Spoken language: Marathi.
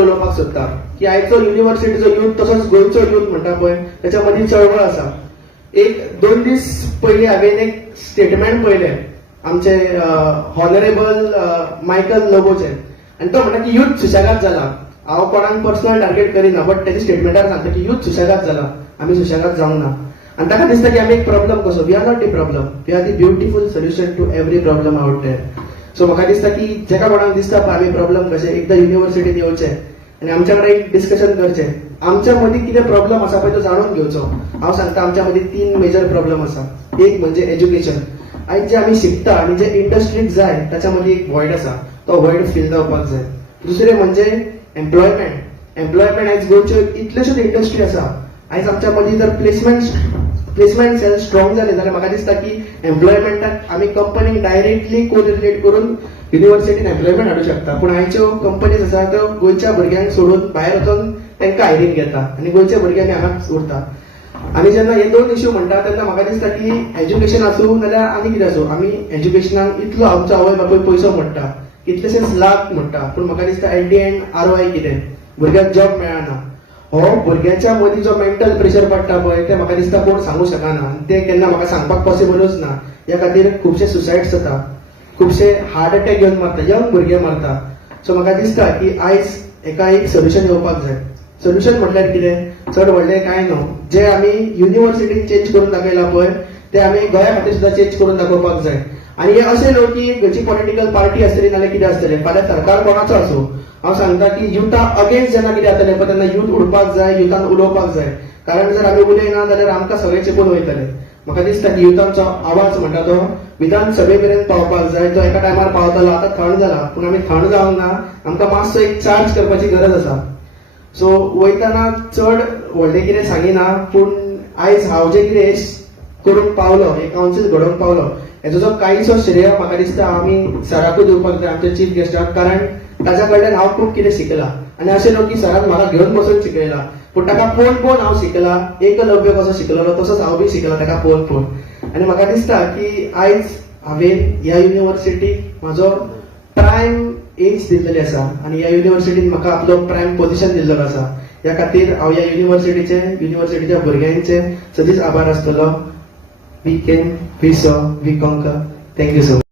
उलोवपाक सोदता की आयचो युनिव्हर्सिटीचो यूथ तसोच गोंयचो यूथ म्हणटा पळय त्याच्या मदीं चळवळ आसा. एक 2 दीस पयलीं हांवें एक स्टेटमेंट पळयलें आमचे हॉनरेबल मायकल लोबोचे, आनी तो म्हणटा की यूथ सुशेगाद जाला. हांव कोणाक पर्सनल टार्गेट करिना, बट तेच्या स्टेटमेंटार सांगता की यूथ सुशेगाद जाला, आमी सुशेगाद जावंक ना. आनी ताका दिसता की आमी एक प्रॉब्लम कसो, we are not the problem, we are the beautiful solution to every problem out there. So म्हाका दिसता की जेका कोणाक दिसता पळय आमी प्रॉब्लम कशें, एकदां युनिव्हर्सिटीन येवचें आनी आमच्या कडेन एक डिस्कशन करचें. आमच्या मदीं कितें प्रॉब्लम आसा पळय तो जाणून घेवचो. हांव सांगता आमच्या मदीं 3 मेजर प्रॉब्लम आसा. एक म्हणजे एज्युकेशन. आयज जे आमी शिकता आनी जे इंडस्ट्रीक जाय ताच्या मदीं एक वॉयड आसा, तो वॉयड फील जावपाक जाय. दुसरें म्हणजे एम्प्लॉयमेंट. एम्प्लॉयमेंट आयज गोंयच्यो इतल्योश्योच इंडस्ट्री आसा. आयज आमच्या मदीं जर प्लेसमेंट सेल स्ट्रॉंग जाले जाल्यार म्हाका दिसता की एम्प्लॉयमेंटाक आमी कंपनीक डायरेक्टली कोरिलेट करून युनिव्हर्सिटीन एम्प्लॉयमेंट हाडूंक शकता. पूण आयच्यो कंपनीज आसा त्यो गोंयच्या भुरग्यांक सोडून भायर वचून तांकां हायरींग घेता आनी गोंयच्या भुरग्यांक हांगाच उरता. आमी जेन्ना हे 2 इश्यू म्हणटा तेन्ना म्हाका दिसता की एज्युकेशन आसूं नाल्यार आनी कितें आसूं, आमी एज्युकेशनाक इतलो आमचो आवय बापूय पयसो मोडटा, कितलेशेच लाख मोडटा, पूण म्हाका दिसता एट दी एंड ROI कितें, भुरग्याक जॉब मेळना. हो भुरग्याच्या मदीं जो मेंटल प्रेशर पडटा पळय ते म्हाका दिसता कोण सांगूंक शकना. ते केन्ना म्हाका सांगपाक पॉसिबलूच ना. ह्या खातीर खुबशे सुसायड्स जाता, खुबशे हार्ट अटॅक घेवन मारता, यंग भुरगे मारता. सो म्हाका दिसता की आयज एका एक सोल्युशन येवपाक जाय. सोल्युशन म्हटल्यार कितें, चड व्हडलें कांय न्हू. जे आमी युनिव्हर्सिटीन चेंज करून दाखयला पळय ते आमी गोंया खातीर सुद्दां चेंज करून दाखोवपाक जाय. आनी हे अशें न्हू की खंयची पॉलिटिकल पार्टी आसतली नाल्यार कितें आसतलें, फाल्यां सरकार कोणाचो आसूं, हांव सांगता की युथा अगेन्स्ट जेन्ना कितें जातलें पळय तेन्ना युथ उडपाक जाय, युथान उलोवपाक जाय. कारण जर आमी उलयना जाल्यार आमकां सगळे चिपून वयतले. म्हाका दिसता की युथांचो आवाज म्हणटा तो विधानसभे मेरेन पावपाक जाय. तो एका टायमार पावतलो, आतां थंड जाला, पूण आमी थंड जावंक ना. आमकां मातसो एक चार्ज करपाची गरज आसा. सो वयताना चड व्हडलें कितें सांगिना, पूण आयज हांव जें कितें करून पावलो, एक कावन्सील घडोवंक पावलो, हेजो जो काहीसो श्रेय म्हाका दिसता आमी सराकूय दिवपाक जाय, आमच्या चीफ गेस्टाक. कारण ताच्या कडल्यान हांव खूब कितें शिकला. आनी अशें न्हू की सरान म्हाका घेवन बसून शिकयला, पूण ताका पळोवन पळोवन हांव शिकला. एकलव्य कसो शिकलेलो तसोच हांव बी शिकला ताका पळोवन पळोवन. आनी म्हाका दिसता की आयज हांवें ह्या युनिव्हर्सिटीक म्हाजो प्रायम एज दिल्लेली आसा आनी ह्या युनिव्हर्सिटीन म्हाका आपलो प्रायम पोझिशन दिल्लेलो आसा. ह्या खातीर हांव ह्या युनिव्हर्सिटीच्या भुरग्यांचे सदींच आभार आसतलो. We came, we saw, we conquer. Thank you so much.